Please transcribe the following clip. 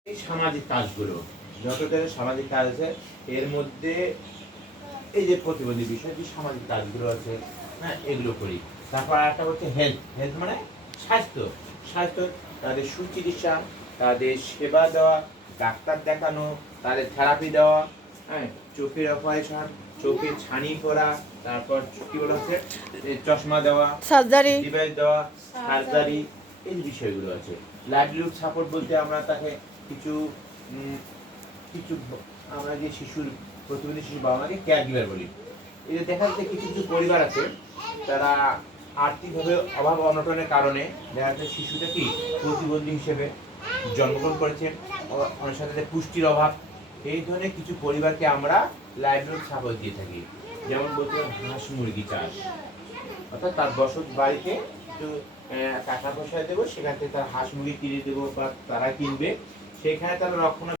এই সামাজিক কাজগুলো যত ধরনের সামাজিক কাজ আছে এর মধ্যে এই যে প্রতিবন্ধী বিষয় যে সামাজিক কাজগুলো আছে, হ্যাঁ, এগুলো করি। তারপর আরেকটা হচ্ছে হেলথ। হেলথ মানে স্বাস্থ্য। স্বাস্থ্য, তাদের সুচিকিৎসা, তাদের সেবা দেওয়া, ডাক্তার দেখানো, তাদের থেরাপি দেওয়া, হ্যাঁ, চোখের অপারেশন, চোখের ছানি করা, তারপর কি বলা হচ্ছে চশমা দেওয়া, সার্জারি, ডিভাইস দেওয়া, সার্জারি, এই যে বিষয়গুলো আছে। লাইভলিহুড সাপোর্ট বলতে আমরা তাকে কিছু কিছু আমরা যে শিশুর প্রতিবন্ধী শিশু বাবা মাকে কেয়ার গিভার বলি। এই যে দেখা যাচ্ছে কিছু কিছু পরিবার আছে তারা আর্থিকভাবে অভাব অনটনের কারণে দেখা যাচ্ছে শিশুটা কি প্রতিবন্ধী হিসেবে জন্মগ্রহণ করেছে, অনেক সাথে পুষ্টির অভাব। এই ধরনের কিছু পরিবারকে আমরা লাইভলিহুড সাপোর্ট দিয়ে থাকি। যেমন বলতে হাঁস মুরগি চাষ, অর্থাৎ তার বসত বাড়িতে একটু টাকা পয়সা দেবো, সেখান থেকে তার হাঁস মুরগি কিনে দেবো বা তারা কিনবে, সেখানে তারা রক্ষণাবেক্ষণ